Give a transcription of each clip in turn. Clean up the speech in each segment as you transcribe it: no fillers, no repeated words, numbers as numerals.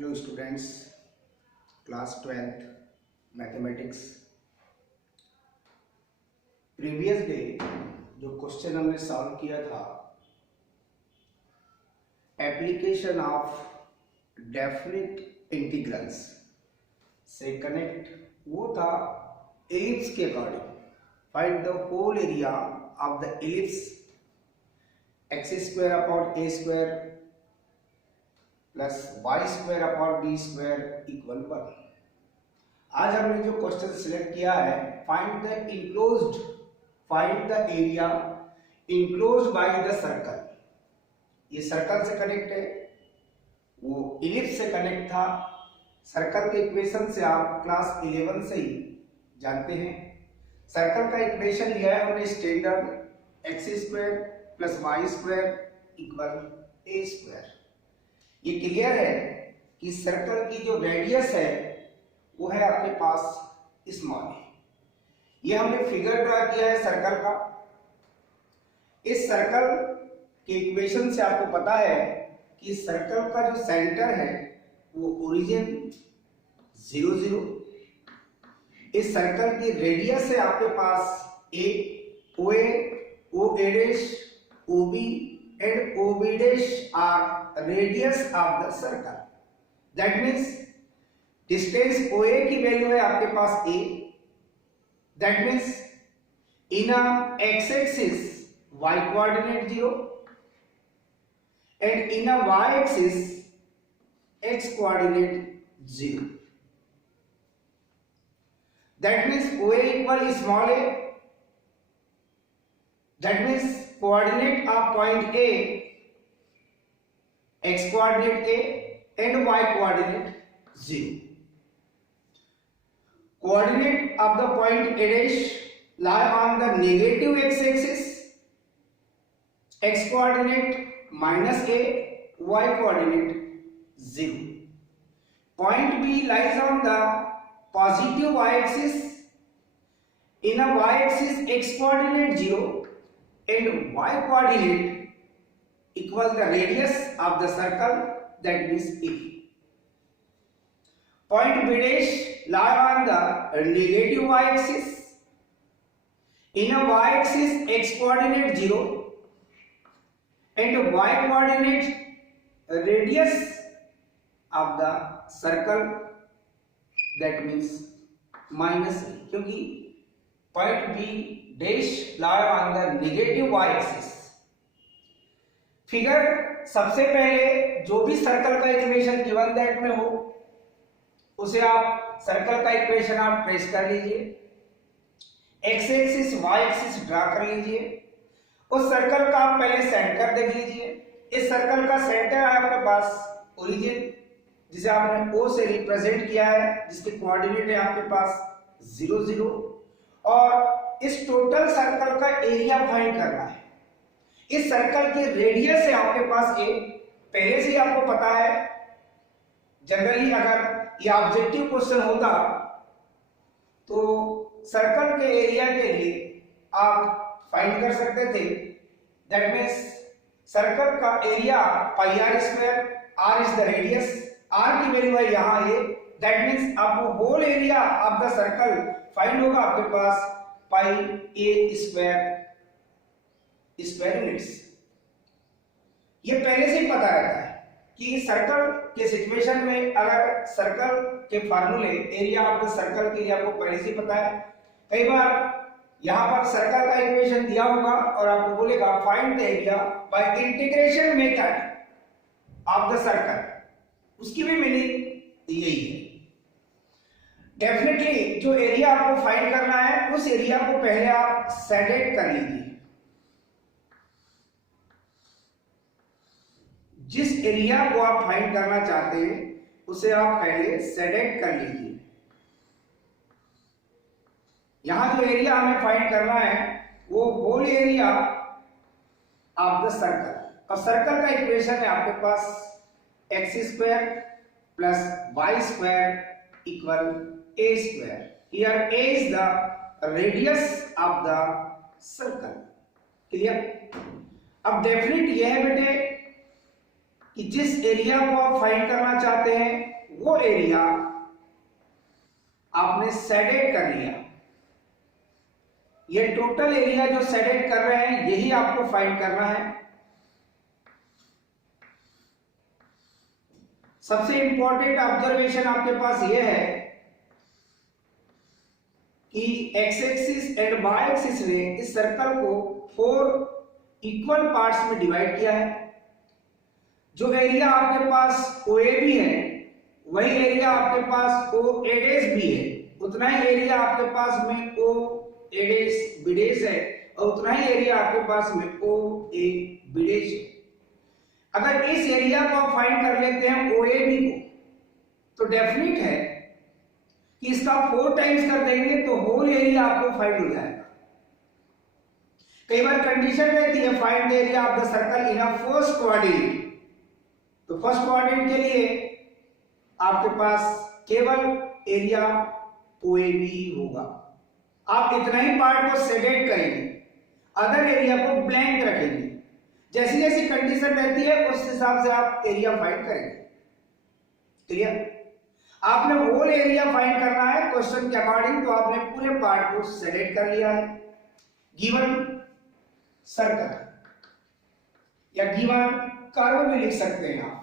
Hello students, class 12th mathematics. Previous day जो question हमने solve किया था, एप्लीकेशन ऑफ डेफिनिट इंटीग्रल्स से कनेक्ट, वो था एलिप्स के according. Find the whole area of the ellipse x square upon a square plus y square upon b square equal 1। आज हमने जो क्वेश्चन सिलेक्ट किया है, find the area enclosed by the circle. ये circle से connect है, वो ellipse से कनेक्ट था। सर्कल के इक्वेशन से आप क्लास 11 से ही जानते हैं। सर्कल का इक्वेशन लिया है हमने standard x square plus y square equal a square. ये क्लियर है कि सर्कल की जो रेडियस है वो है आपके पास स्मॉल है। ये हमने फिगर ड्रा किया है सर्कल का। इस सर्कल के इक्वेशन से आपको पता है कि सर्कल का जो सेंटर है वो ओरिजिन 0 0। इस सर्कल की रेडियस है आपके पास A, O A, O A dash, O B and OB dash are radius of the circle. That means distance OA की वैल्यू है आपके पास A. That means in a x-axis y coordinate 0 and in a y-axis x coordinate 0. That means OA equal small a. That means coordinate of point A, x coordinate A and y coordinate 0. Coordinate of the point A dash lie on the negative x axis, x coordinate minus A, y coordinate 0. Point B lies on the positive y axis. In a y axis x coordinate 0 and y coordinate equal the radius of the circle, that means A. Point B dash lie on the negative y axis. In a y axis x coordinate 0 and y coordinate radius of the circle, that means minus A, क्योंकि point B dash lie on the negative y axis. Figure सबसे पहले जो भी circle का equation given that में हो उसे आप सर्कल का इक्वेशन आप ट्रेस कर लीजिए, x axis y axis draw कर लीजिए। उस सर्कल का आप पहले सेंटर देख लीजिए। इस सर्कल का सेंटर है आपके पास ओरिजिन, जिसे आपने O से रिप्रेजेंट किया है, जिसके कोऑर्डिनेट है आपके पास 0 0। और इस टोटल सर्कल का एरिया फाइंड करना है। इस सर्कल की रेडियस है आपके पास ए, पहले से ही आपको पता है। जनरली अगर ये ऑब्जेक्टिव क्वेश्चन होता तो सर्कल के एरिया के लिए आप फाइंड कर सकते थे। दैट मींस सर्कल का area pi r square, r is the radius, r की वैल्यू है यहाँ ए। दैट मींस आपको whole area of the circle find होगा आपके पास पाई ए स्क्वायर यूनिट्स। ये पहले से ही पता रहता है कि सर्कल के सिचुएशन में अगर सर्कल के फार्मूले एरिया ऑफ द सर्कल के लिए आपको पहले से ही पता है। कई बार यहां पर सर्कल का इक्वेशन दिया होगा और आपको बोलेगा find the area bye integration method of the circle, उसकी भी मीनिंग यही है। डेफिनेटली जो एरिया आपको फाइंड करना है उस एरिया को पहले आप सेडेट कर लीजिए। जिस एरिया को आप फाइंड करना चाहते हैं उसे आप पहले सेडेट कर लीजिए। यहां जो एरिया हमें फाइंड करना है वो whole area of the circle. और सर्कल का इक्वेशन है आपके पास x square plus y square equal a square. Here a is the radius of the circle. Clear? अब डेफिनेट यह है बेटे कि जिस एरिया को आप फाइंड करना चाहते हैं वो एरिया आपने शेडेड कर लिया। ये टोटल एरिया जो शेडेड कर रहे हैं यही आपको फाइंड करना है। सबसे इंपॉर्टेंट ऑब्जर्वेशन आपके पास ये है कि x axis and y axis ने इस सर्कल को 4 इक्वल पार्ट्स में डिवाइड किया है। जो एरिया आपके पास OAB है वही एरिया आपके पास OA' भी है, उतना ही एरिया आपके पास में OA' है और उतना ही एरिया आपके पास में OAB है। अगर इस एरिया को आप फाइंड कर लेते हैं OAB को तो डेफिनेट है कि इसका 4 टाइम्स कर देंगे तो होल एरिया आपको फाइंड हो जाएगा। कई बार कंडीशन रहती है find the area of the circle in a first quadrant, तो फर्स्ट क्वाड्रेंट के लिए आपके पास केवल एरिया OAB होगा। आप इतना ही पार्ट को शेडेड करेंगे, अदर एरिया को ब्लैंक रखेंगे। जैसी जैसी कंडीशन रहती है उस हिसाब से आप एरिया फाइंड करेंगे। क्लियर? आपने होल एरिया फाइंड करना है क्वेश्चन के अकॉर्डिंग, तो आपने पूरे पार्ट को शेडेड कर लिया है। गिवन सर्कल या गिवन कर्व भी लिख सकते हैं आप।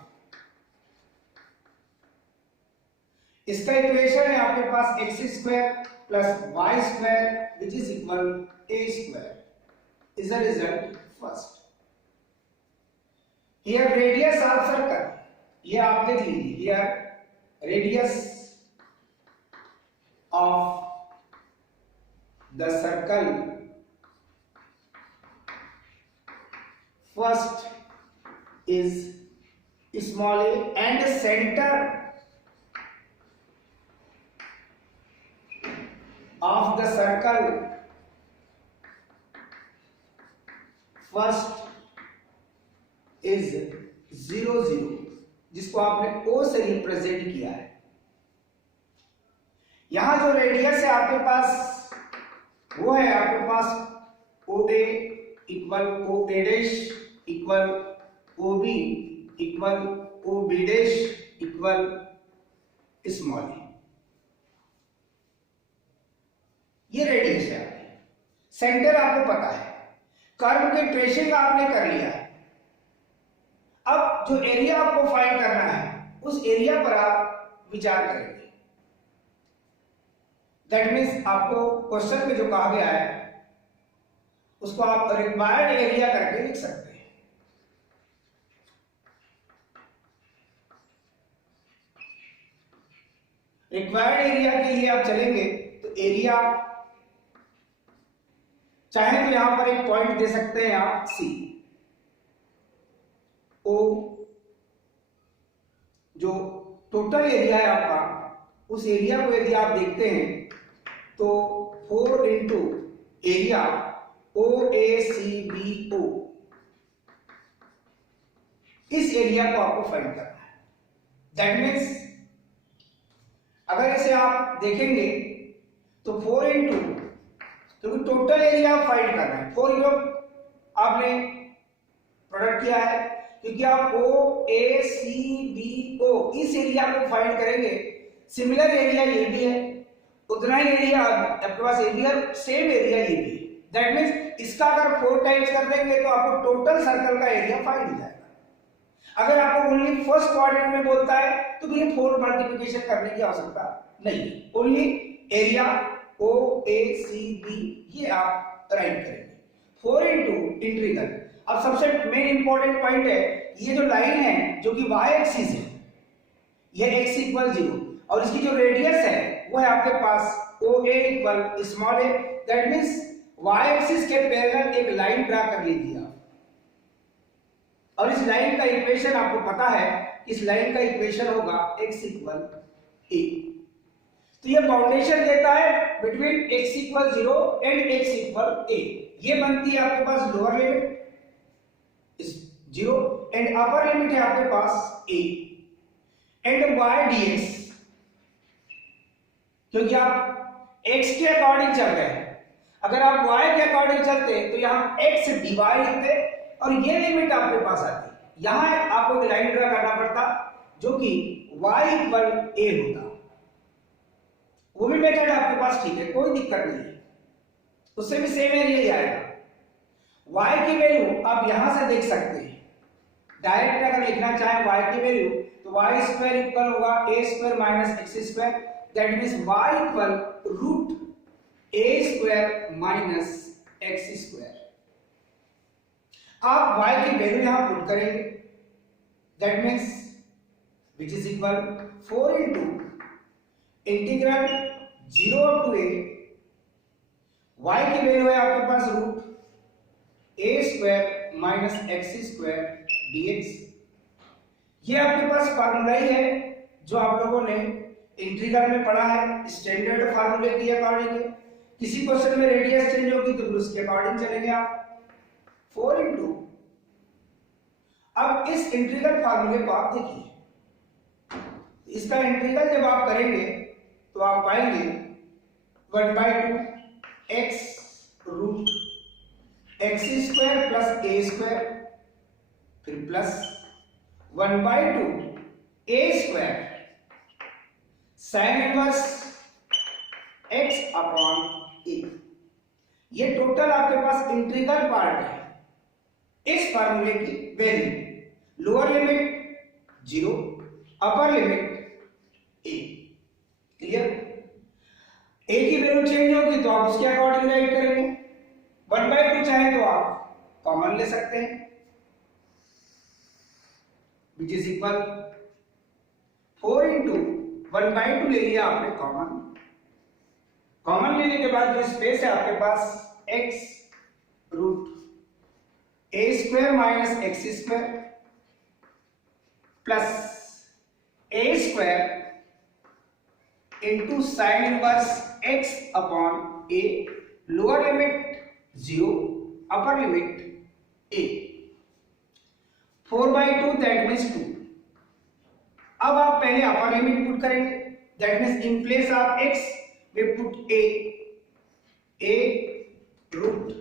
इसका इक्वेशन है आपके पास x² plus y² which is equal a² is the result first. Here radius of circle, ये आप देख लीजिए, here radius of the circle first is small a and centre of the circle first is 0 0, जिसको आपने O से represent किया है। यहां जो रेडियस है आपके पास वो है आपके पास OA equal OA' equal OB equal OB' equal small a। ये रेडियस है आपकी, सेंटर आपको पता है, कर्व के ट्रेसिंग आपने कर लिया है। अब जो एरिया आपको फाइंड करना है उस एरिया पर आप विचार करेंगे। दैट मीन्स आपको क्वेश्चन में जो कहा गया है उसको आप रिक्वायर्ड एरिया करके लिख सकते हैं। रिक्वायर्ड एरिया के लिए आप चलेंगे तो एरिया चाहे तो यहां पर एक पॉइंट दे सकते हैं आप C, O जो टोटल एरिया है आपका, उस एरिया को यदि आप देखते हैं तो 4 इंटू एरिया OACBO, इस एरिया को आपको फाइंड करना है। दैट मीन्स अगर इसे आप देखेंगे तो 4 इंटू, क्योंकि टोटल एरिया फाइंड करना है, 4 इंटू आपने प्रोडक्ट किया है, क्योंकि आप OACBO इस एरिया को फाइंड करेंगे। सिमिलर एरिया ये भी है, उतना ही एरिया आपके पास एरिया, सेम एरिया ये भी है। दैट मीन्स इसका अगर 4 टाइम्स कर देंगे तो आपको टोटल सर्कल का एरिया फाइंड हो जाएगा। अगर आपको ओनली फर्स्ट क्वाड्रेंट में बोलता है तो फिर 4 मल्टीप्लिकेशन करने की आवश्यकता नहीं, ओनली एरिया OACB ये आप राइट करेंगे। 4 इंटू इंटीग्रल। अब सबसे मेन इंपॉर्टेंट पॉइंट है, ये जो लाइन है जो कि y एक्सिस है, ये x इक्वल 0 और इसकी जो रेडियस है वो है आपके पास OA equal small a। That means y axis के पैरेलल एक लाइन ड्रा कर लीजिए आप, और इस लाइन का इक्वेशन आपको पता है, इस लाइन का इक्वेशन होगा x इक्वल a। तो ये बाउंडेशन देता है between x equal 0 and x equal a। ये बनती है आपके पास lower limit 0 and upper limit है आपके पास a एंड y dx, क्योंकि आप x के अकॉर्डिंग चल रहे हैं। अगर आप y के अकॉर्डिंग चलते तो यहां x dy लिखते और ये लिमिट आपके पास आती। यहां आपको एक लाइन ड्रा करना पड़ता जो कि y इक्वल a होता। वो भी मेथड आपके पास ठीक है, कोई दिक्कत नहीं है, उससे भी सेम एरिया ही आएगा। y की वैल्यू आप यहां से देख सकते हैं, डायरेक्ट अगर लिखना चाहे y की वैल्यू तो y स्क्वायर इक्वल होगा a square minus x square, that means y equal root a square minus x square. आप y की वैल्यू यहां पुट करेंगे, that means which is equal 4 into integral 0 up to a, y की value है आपके पास root a square minus x square dx। ये आपके पास फार्मूला ही है जो आप लोगों ने इंटीग्रल में पढ़ा है, स्टैंडर्ड फार्मूले के अकॉर्डिंग। किसी क्वेश्चन में रेडियस चेंज होगी तो फिर उसके अकॉर्डिंग चलेंगे आप। 4 इंटू, अब इस इंटीग्रल फार्मूले को आप देखिए, इसका इंटीग्रल जब आप करेंगे तो आप पाएंगे 1/2 x root x square plus a square, फिर plus 1/2 a square sine inverse x upon a। ये टोटल आपके पास इंटीग्रल पार्ट है इस फार्मूले की value. Lower limit 0, upper limit a। Clear? a की वैल्यू चेंज होगी तो आप उसके अकॉर्डिंग राइट करेंगे। 1/2 चाहे तो आप कॉमन ले सकते हैं, which is equal 4 into 1/2 ले लिया आपने कॉमन। कॉमन लेने के बाद जो स्पेस है आपके पास x root a square minus x square plus a square into sine inverse x upon a। Lower limit 0, upper limit a। 4/2 that means 2। अब आप पहले अपर लिमिट पुट करेंगे, that means in place of x we put a root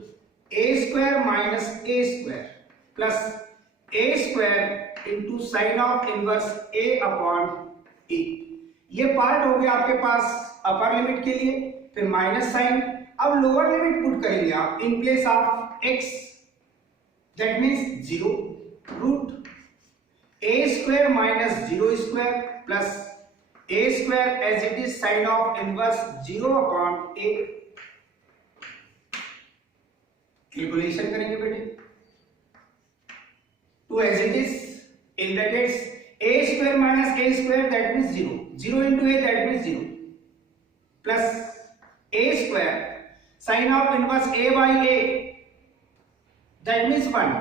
a square minus a square plus a square into sine of inverse a upon a। ये part हो गया आपके पास upper limit के लिए, फिर minus sine. अब लोअर लिमिट पुट करेंगे आप in place of x, that means 0 root a square minus 0 square plus a square as it is sine of inverse 0 upon a। Calculation करेंगे बेटे, two as it is in brackets a square minus a square that means 0, 0 into a that means 0 plus a square sine of inverse a by a that means 1,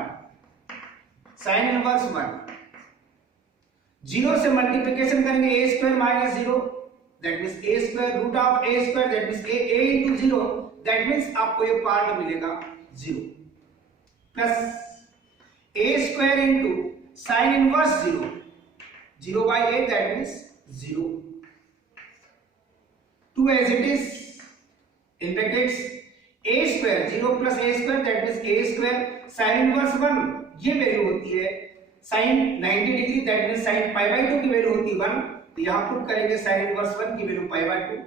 sine inverse 1। 0 से multiplication करेंगे a square minus 0 that means a square root of a square that means a into 0 that means आपको ये part मिलेगा 0 plus a square into sine inverse 0, 0 by a that means 0, 2 as it is in brackets a square 0 plus a square that means a square sin inverse 1। ये value होती है sin 90 degree that means sin pi by 2 की value होती है 1, तो यहां put करेंगे sin inverse 1 की वैल्यू pi by 2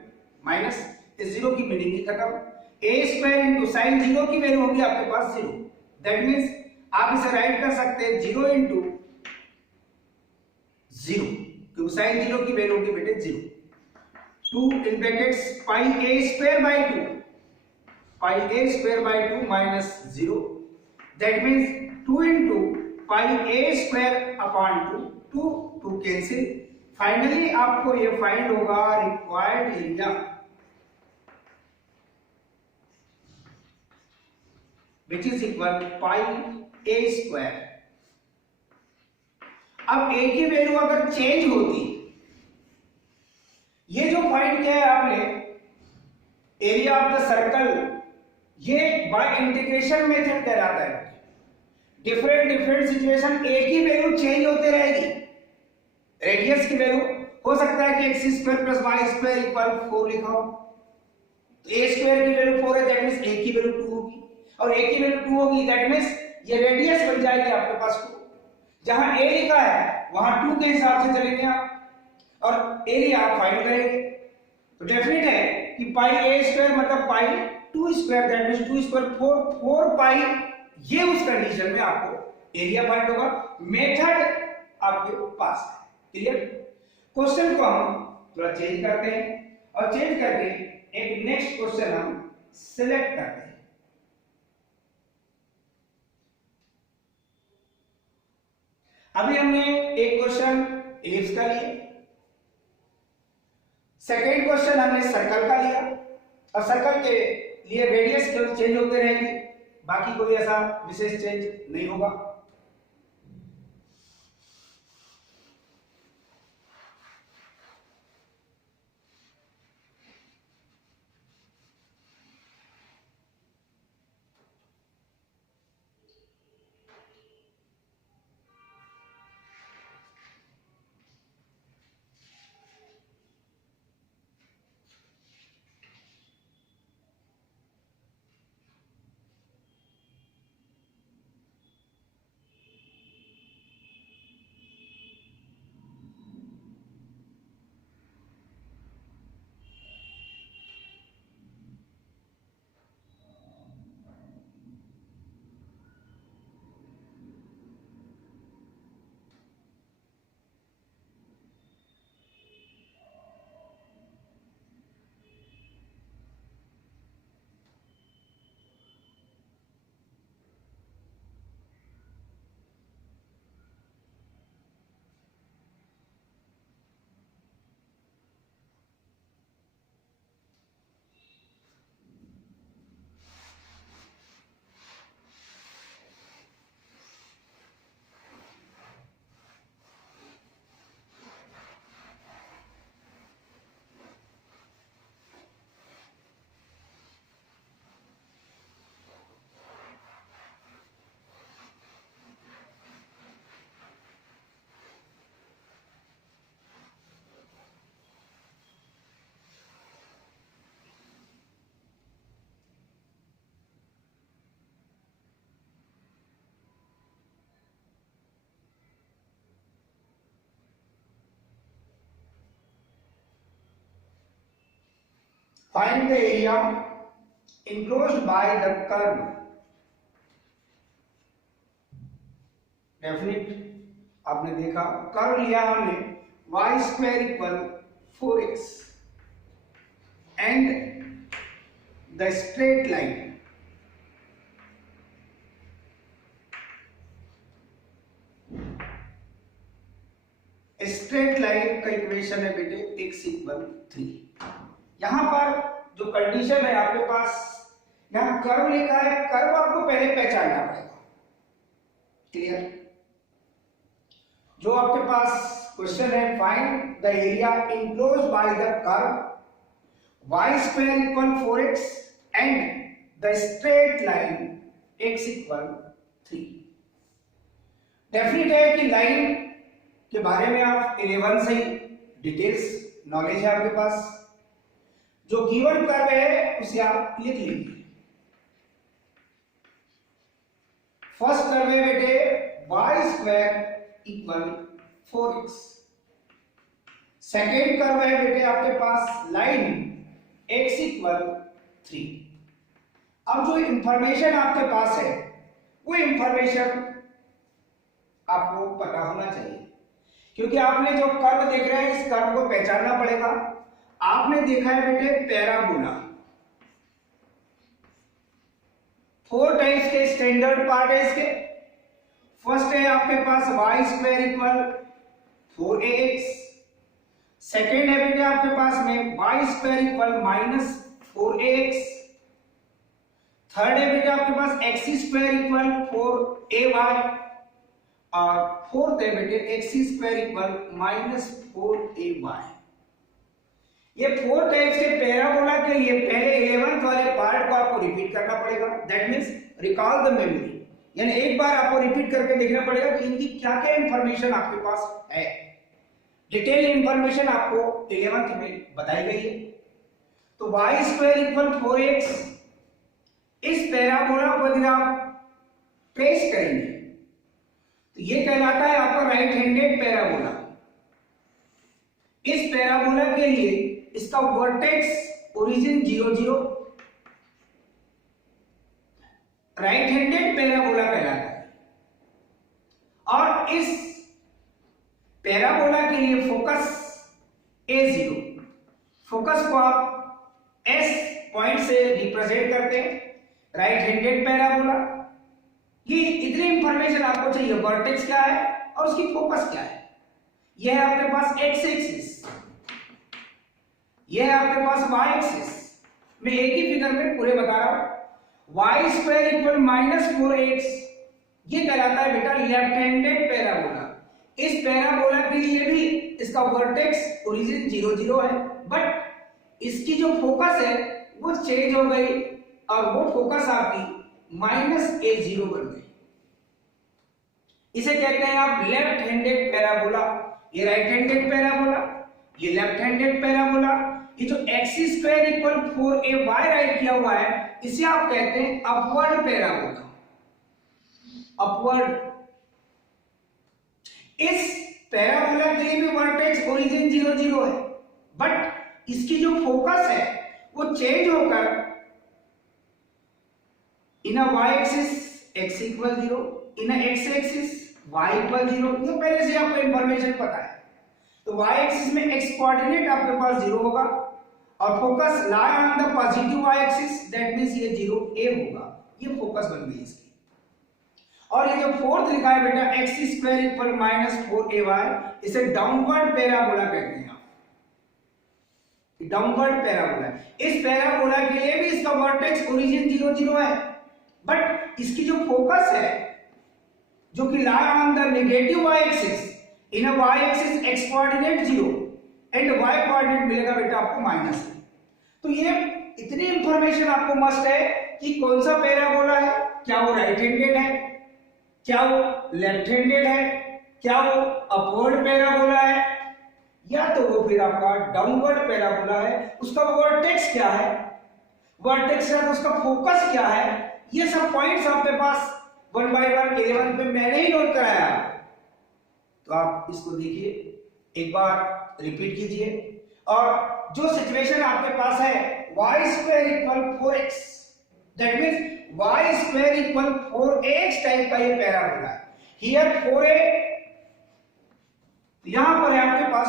माइनस इस 0 की मीनिंग ही खत्म। a स्क्वायर into sin 0 की वैल्यू होगी आपके पास 0, दैट मींस आप इसे राइट कर सकते हैं 0 into 0 क्योंकि sin 0 की वैल्यू होगी बेटे 0। 2 in brackets pi a square by 2, pi a square by 2 minus 0 that means 2 into pi a square upon 2, 2 cancel। Finally आपको ये फाइंड होगा required area which is equal pi a square। अब a की value अगर change होती, ये जो find किया है आपने एरिया ऑफ द सर्कल, ये बाय इंटीग्रेशन मेथड कहलाता है। डिफरेंट सिचुएशन a की वैल्यू चेंज होते रहेगी। रेडियस की वैल्यू हो सकता है कि x square plus y square equal 4 लिखा हो, तो a स्क्वायर की वैल्यू 4 है दैट मींस a की वैल्यू 2 होगी, और a की वैल्यू 2 होगी दैट मींस ये रेडियस बन जाएगी आपके पास 2। जहां ए लिखा है वहां 2 के हिसाब से चलेंगे आप, और एरिया आप फाइंड करेंगे। तो डेफिनेट है कि पाई ए स्क्वायर मतलब पाई 2 स्क्वायर, दैट मींस 2 स्क्वायर 4 पाई, ये उस कंडीशन में आपको एरिया फाइंड होगा। मेथड आपके पास है, क्लियर। क्वेश्चन को हम थोड़ा चेंज करते हैं और चेंज करके एक नेक्स्ट क्वेश्चन हम सिलेक्ट करते हैं। अभी हमने एक क्वेश्चन इलिप्स का लिया, सेकेंड क्वेश्चन हमने सर्कल का लिया, और सर्कल के लिए रेडियस केवल चेंज होते रहेंगे, बाकी कोई ऐसा विशेष चेंज नहीं होगा। Find the area enclosed by the curve. Definite आपने देखा, कर्व लिया हमने y square equal 4x and the straight line का इक्वेशन है बेटे x इक्वल 3। यहां पर जो कंडीशन है आपके पास, यहां कर्व लिखा है, कर्व आपको पहले पहचानना पड़ेगा, क्लियर। जो आपके पास क्वेश्चन है, find the area enclosed by the curve y square equal 4x and the straight line x equal 3। Definite है कि लाइन के बारे में आप 11 से डिटेल्स नॉलेज है आपके पास। जो गिवन कर्व है उसे आप लिख लीजिए। फर्स्ट कर्व है बेटे y square equal 4x। Second curve है बेटे आपके पास लाइन x इक्वल 3। अब जो इंफॉर्मेशन आपके पास है वो इंफॉर्मेशन आपको पता होना चाहिए, क्योंकि आपने जो कर्व देख रहे हैं इस कर्व को पहचानना पड़ेगा। आपने देखा है बेटे पैराबोला, 4 टाइप्स के स्टैंडर्ड पार्ट है इसके। फर्स्ट है आपके पास y square equal 4ax। Second है बेटे आपके पास में y square equal -4ax। Third है बेटे आपके पास x स्क्वायर इक्वल 4ay। और फोर्थ है बेटे x स्क्वायर इक्वल -4ay। ये 4 टाइप्स के पैराबोला के लिए पहले 11th वाले पार्ट को आपको रिपीट करना पड़ेगा। That means recall the memory, यानी एक बार आपको रिपीट करके देखना पड़ेगा कि इनकी क्या क्या इंफॉर्मेशन आपके पास है। डिटेल इंफॉर्मेशन आपको 11th में बताई गई है। तो y स्क्वायर इक्वल 4x, इस पैराबोला को यदि आप ट्रेस करेंगे तो ये कहलाता है आपका राइट हैंडेड पैराबोला। इस पैराबोला के लिए इसका vertex origin 0 0 right handed parabola कहलाता है। और इस पैराबोला के लिए फोकस A0, फोकस को आप S पॉइंट से रिप्रेजेंट करते हैं, राइट हैंडेड पैराबोला। ये इतनी इंफॉर्मेशन आपको चाहिए, वर्टेक्स क्या है और उसकी फोकस क्या है। यह है आपके पास एक्स एक्सिस, यह है आपके पास वाई एक्सिस। मैं एक ही फिगर में पूरे बता रहा हूं। वाई स्क्वायर इक्वल -4x, ये कहलाता है बेटा लेफ्ट हैंडेड पैराबोला। इस पैराबोला के लिए भी इसका वर्टेक्स ओरिजिन 0 0 है, बट इसकी जो फोकस है वो चेंज हो गई और वो फोकस आपकी -A0 बन गई। इसे कहते हैं आप लेफ्ट हैंडेड पैराबोला। ये राइट हैंडेड पैराबोला, ये लेफ्ट हैंडेड पैराबोला। ये जो x² इक्वल 4ay राइट किया हुआ है, इसे आप कहते हैं अपवर्ड पैराबोला। अपवर्ड। इस पैराबोला के लिए भी वर्टेक्स ओरिजिन 0 0 है, बट इसकी जो फोकस है वो चेंज होकर इन y एक्सिस x इक्वल 0, इन x एक्सिस y इक्वल 0। ये पहले से आपको इंफॉर्मेशन पता है। तो y एक्सिस में x कोऑर्डिनेट आपके पास 0 होगा और focus lie on the positive y axis, that means ये 0a होगा। ये फोकस बन गई इसकी। और ये जो फोर्थ लिखा है बेटा x² इक्वल -4ay, इसे डाउनवर्ड पैराबोला कहते हैं आप। Downward parabola. इस पैराबोला के लिए भी इसका वर्टेक्स ओरिजिन 0 0 है, बट इसकी जो फोकस है जो कि lie on the negative y axis, in y axis x coordinate 0 and y coordinate मिलेगा बेटा आपको -। तो ये इतनी इंफॉर्मेशन आपको मस्ट है कि कौन सा पैराबोला है, क्या वो राइट हैंडेड है, क्या वो लेफ्ट हैंडेड है, क्या वो अपवर्ड पैराबोला है, या तो वो फिर आपका डाउनवर्ड पैराबोला है। उसका वर्टेक्स क्या है, वर्टेक्स है तो उसका फोकस क्या है। ये सब पॉइंट्स आपके पास 1 by 1 11 पे मैंने ही नोट कराया। तो आप इसको देखिए, एक बार रिपीट कीजिए। और जो सिचुएशन आपके पास है y² equal 4x, that means y² equal 4x type का ये पैराबोला है। हियर 4a, यहां पर है आपके पास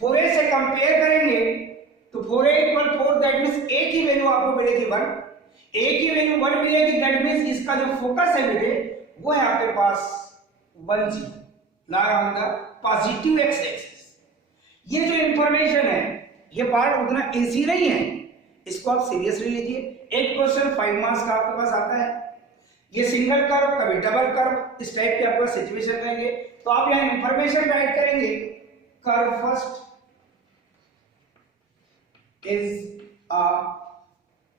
4a से कंपेयर करेंगे तो 4a equal 4, that means a की वैल्यू आपको मिलेगी 1, a की वैल्यू 1 मिलेगी, दैट मींस इसका जो फोकस है बेटे वो है आपके पास 1 0 lie on the positive x axis. ये जो इंफॉर्मेशन है ये पार्ट उतना इजी नहीं है, इसको आप सीरियसली लीजिए। एक क्वेश्चन 5 मार्क्स का आपके पास आता है। ये सिंगल कर्व, कभी डबल कर्व, इस टाइप के आपका सिचुएशन रहेंगे। तो आप यहां इंफॉर्मेशन राइट करेंगे, curve first is a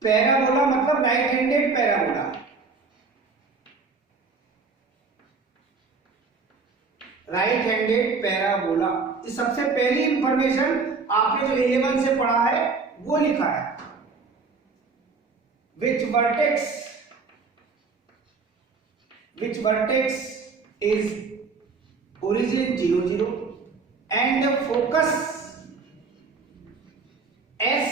parabola, मतलब right handed parabola. Right handed parabola, इस सबसे पहली इंफॉर्मेशन आपने जो 11 से पढ़ा है वो लिखा है। which vertex is origin 0 0 and the focus S।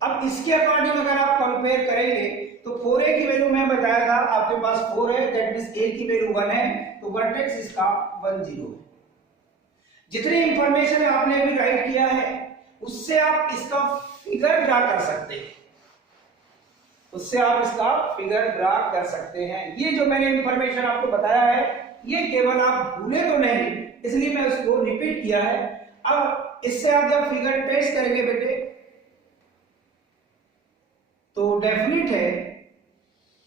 अब इसके अकॉर्डिंग अगर आप कंपेयर करेंगे तो 4a की वैल्यू मैं बताया था आपके पास 4 है, दैट मींस a की वैल्यू 1 है, तो वर्टेक्स इसका 1 0 है। जितनी इंफॉर्मेशन आपने अभी राइट किया है उससे आप इसका फिगर ड्रा कर सकते हैं, उससे आप इसका फिगर ड्रा कर सकते हैं। ये जो मैंने इंफॉर्मेशन आपको बताया है ये केवल आप भूले तो नहीं, इसलिए मैं उसको रिपीट किया है। अब इससे आप जब फिगर टेस्ट करेंगे बेटे तो डेफिनेट है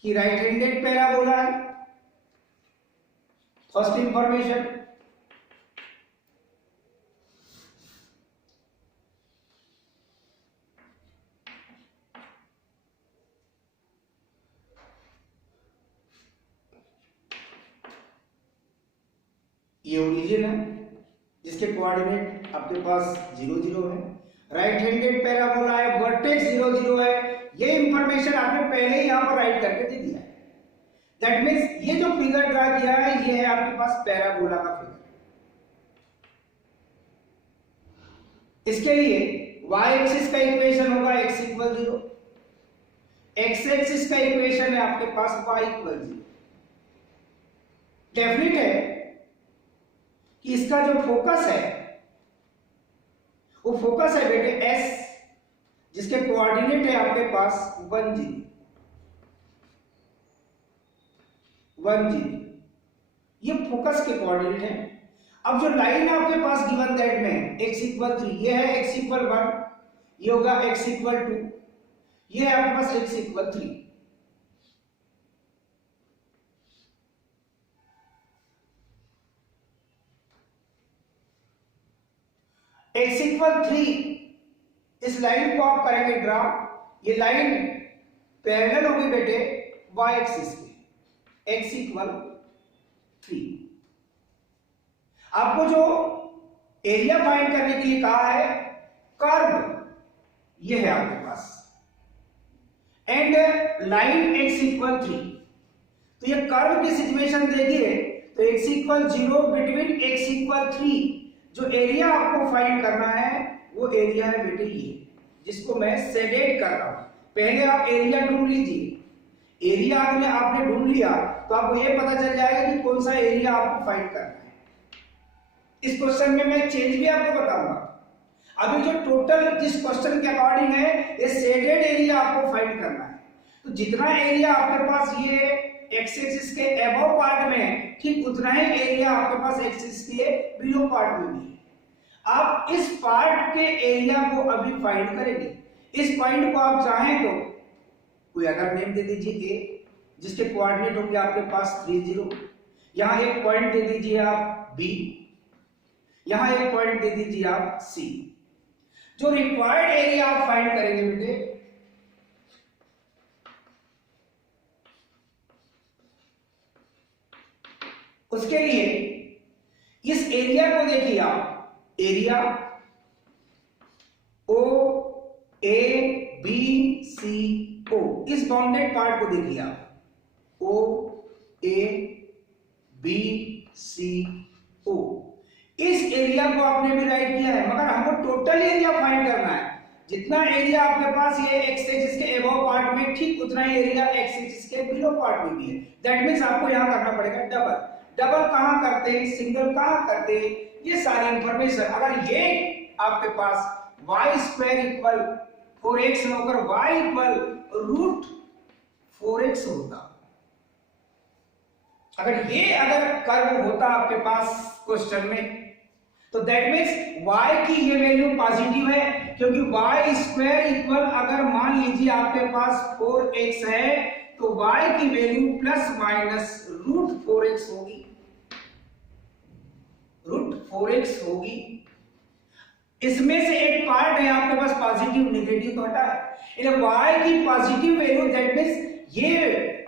कि राइट हैंडेड पैराबोला है। First information. ये ओरिजिन है जिसके कोऑर्डिनेट आपके पास 0 0 है। राइट हैंडेड पैराबोला है, वर्टेक्स 0 0 है। ये इंफॉर्मेशन आपने पहले ही यहां पर राइट करके दे दिया है। दैट मीन्स ये जो फिगर ड्रा किया है ये है आपके पास पैराबोला का फिगर। इसके लिए y एक्सिस का इक्वेशन होगा x इक्वल 0, x एक्सिस का इक्वेशन है आपके पास y इक्वल 0। डेफिनेट है कि इसका जो फोकस है वो फोकस है बेटे s, जिसके कोऑर्डिनेट है आपके पास 1 0 1 0, ये फोकस के कोऑर्डिनेट है। अब जो लाइन आपके पास गिवन दैट में x इक्वल 3, ये है x इक्वल 1, ये होगा x इक्वल 2, ये है आपके पास x इक्वल 3। x इक्वल 3, इस लाइन को आप करेंगे ड्रा, ये लाइन पैरेलल होगी बेटे y एक्सिस के, x इक्वल 3। आपको जो एरिया फाइंड करने के लिए कहा है, कर्व ये है आपके पास एंड लाइन x इक्वल 3, तो ये कर्व की सिचुएशन देखिए तो x equal 0 between x equal 3, जो एरिया आपको फाइंड करना है वो एरिया है बेटे ये, जिसको मैं शेडेड कर रहा हूं। पहले आप एरिया ढूंढ लीजिए, एरिया आपने ढूंढ लिया तो आपको ये पता चल जाएगा कि कौन सा एरिया आपको फाइंड करना है। इस क्वेश्चन में मैं चेंज भी आपको बताऊंगा। अभी जो टोटल जिस क्वेश्चन के अकॉर्डिंग है ये शेडेड एरिया आपको फाइंड करना है, तो जितना एरिया आपके पास ये एक्स एक्सिस के अबव पार्ट में है, ठीक उतना ही एरिया आपके पास एक्स एक्सिस के बिलो पार्ट में भी है। आप इस पार्ट के एरिया को अभी फाइंड करेंगे। इस पॉइंट को आप चाहें तो कोई अदर नेम दे दीजिए ए, जिसके कोऑर्डिनेट होंगे आपके पास 3 0, यहां एक पॉइंट दे दीजिए आप बी, यहां एक पॉइंट दे दीजिए आप सी। जो रिक्वायर्ड एरिया आप फाइंड करेंगे बेटे, उसके लिए इस एरिया को देखिए आप, area O A B C ओ, इस बाउंडेड पार्ट को देखिए आप, ओ ए बी सी ओ, इस एरिया को आपने भी राइट किया है, मगर हमको टोटल एरिया फाइंड करना है। जितना एरिया आपके पास ये एक्स एक्सिस के अबव पार्ट में, ठीक उतना ही एरिया एक्स एक्सिस के बिलो पार्ट में भी है। दैट मींस आपको यहां करना पड़ेगा डबल। डबल कहां करते हैं, सिंगल कहां करते हैं, ये सारी इंफॉर्मेशन अगर ये आपके पास y स्क्वायर इक्वल 4x में होकर y इक्वल रूट 4x होता, अगर कर्व होता आपके पास क्वेश्चन में, तो दैट मींस y की ये वैल्यू पॉजिटिव है, क्योंकि y स्क्वायर इक्वल अगर मान लीजिए आपके पास 4x है तो y की value plus minus root 4x होगी, रूट 4x होगी। इसमें से एक पार्ट है आपके पास पॉजिटिव, नेगेटिव तो हटा है, y की पॉजिटिव वैल्यू, दैट मींस ये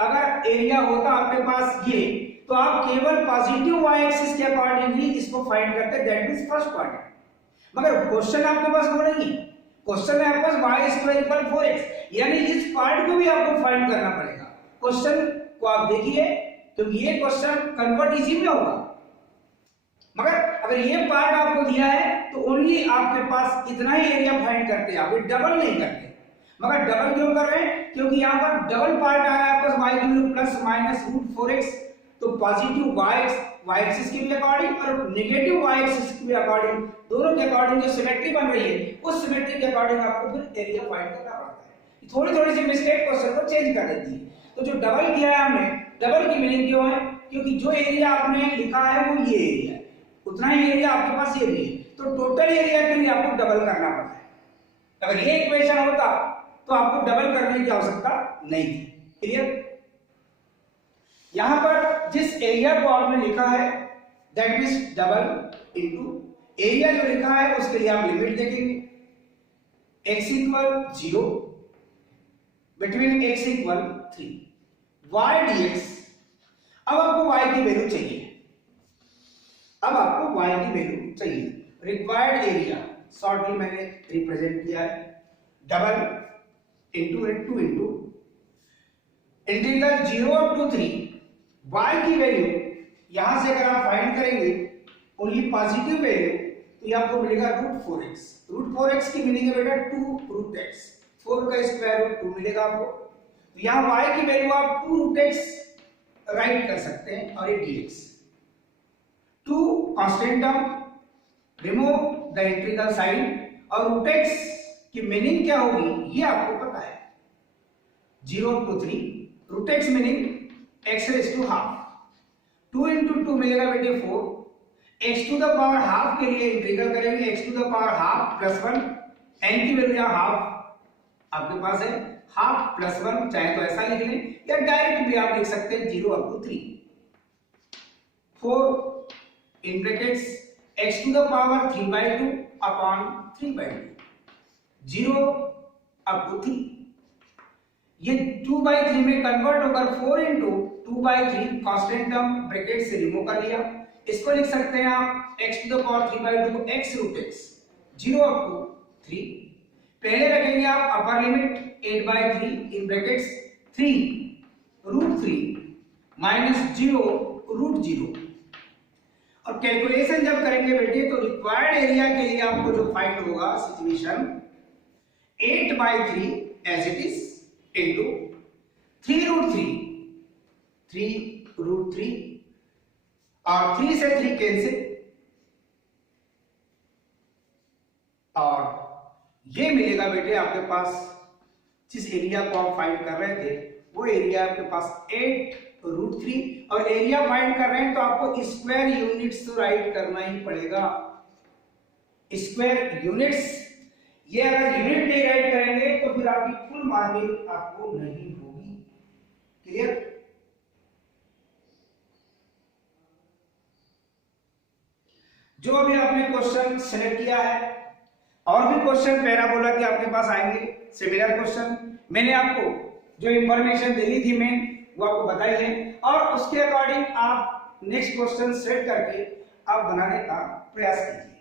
अगर एरिया होता आपके पास ये, तो आप केवल पॉजिटिव y एक्सिस के अकॉर्डिंगली इसको फाइंड करते, दैट मींस फर्स्ट पार्ट है। मगर क्वेश्चन आपके पास वो नहीं है, क्वेश्चन है आपके पास y स्क्वायर इक्वल 4x, यानी इस पार्ट को भी आपको फाइंड करना पड़ेगा। क्वेश्चन को आप देखिए, क्योंकि ये क्वेश्चन कन्वर्ट इजी में होगा, मगर अगर ये पार्ट आपको दिया है तो ओनली आपके पास इतना ही एरिया फाइंड करते हैं, आप डबल नहीं करते। मगर डबल क्यों कर रहे हैं, क्योंकि यहाँ पर डबल पार्ट आ रहा है आपके पास y की value plus minus root 4x, तो पॉजिटिव y एक्सिस के भी अकॉर्डिंग और नेगेटिव y एक्सिस के भी अकॉर्डिंग, दोनों के अकॉर्डिंग जो सिमेट्री बन रही है उस सिमेट्री के अकॉर्डिंग आपको फिर एरिया फाइंड करना पड़ता है। थोड़ी थोड़ी सी मिस्टेक क्वेश्चन को चेंज कर देती है। तो जो डबल किया है हमने, डबल की मीनिंग क्यों है, क्योंकि जो एरिया आपने लिखा है वो ये एरिया है, उतना ही एरिया आपके पास ये भी है, तो टोटल एरिया के लिए आपको डबल करना पड़ता है। अगर ये इक्वेशन होता तो आपको डबल करने की आवश्यकता नहीं थी। क्लियर? यहां पर जिस एरिया को आपने लिखा है that means double into area जो लिखा है उसके लिए आप लिमिट देखेंगे, x equal 0 between x equal 3 y dx। अब आपको y की वैल्यू चाहिए, अब आपको y की वैल्यू चाहिए। रिक्वायर्ड एरिया शॉर्टली मैंने रिप्रेजेंट किया है, double into into into integral 0 up to 3 y की वैल्यू यहां से अगर आप फाइंड करेंगे ओनली पॉजिटिव वैल्यू तो ये आपको मिलेगा √4x। √4x की मीनिंग है बेटा 2√x, 4 का स्क्वायर रूट 2 मिलेगा आपको। तो यहाँ y की वैल्यू आप 2√x राइट कर सकते हैं और ये dx। 2 constant term, remove the integral sign, और √x की मीनिंग क्या होगी ये आपको पता है, 0 to 3, √x meaning x raised to half, 2 into 2 मिलेगा बेटे 4, x to the power half के लिए इंटीग्रल करेंगे, x to the power half plus 1, n की वैल्यू यहाँ हाफ आपके पास है, हाफ प्लस 1, चाहे तो ऐसा लिख लें या डायरेक्ट भी आप लिख सकते हैं 0 up to 3, 4 in brackets x to the power 3/2 upon 3/2, 0 up to 3, ये 2/3 में कन्वर्ट होकर 4 into 2/3 कांस्टेंट टर्म ब्रैकेट से रिमूव कर लिया, इसको लिख सकते हैं आप x to the power 3/2 को x √x, 0 up to 3, पहले रखेंगे आप upper limit 8/3 in brackets 3 √3 minus 0 √0, और कैलकुलेशन जब करेंगे बेटे तो रिक्वायर्ड एरिया के लिए आपको जो फाइंड होगा situation 8/3 as it is into 3√3, 3√3 और 3 से 3 कैंसिल, और ये मिलेगा बेटे आपके पास जिस एरिया को आप फाइंड कर रहे थे वो एरिया आपके पास 8√3, और एरिया फाइंड कर रहे हैं तो आपको स्क्वायर यूनिट्स तो राइट करना ही पड़ेगा, स्क्वायर यूनिट्स। ये अगर यूनिट नहीं राइट करेंगे तो फिर आपकी फुल मार्किंग आपको नहीं होगी। क्लियर? जो अभी आपने क्वेश्चन सेलेक्ट किया है, और भी क्वेश्चन पैराबोला के आपके पास आएंगे सिमिलर क्वेश्चन, मैंने आपको जो इंफॉर्मेशन दी थी मैं वो आपको बताई है, और उसके अकॉर्डिंग आप नेक्स्ट क्वेश्चन सेट करके आप बनाने का प्रयास कीजिए।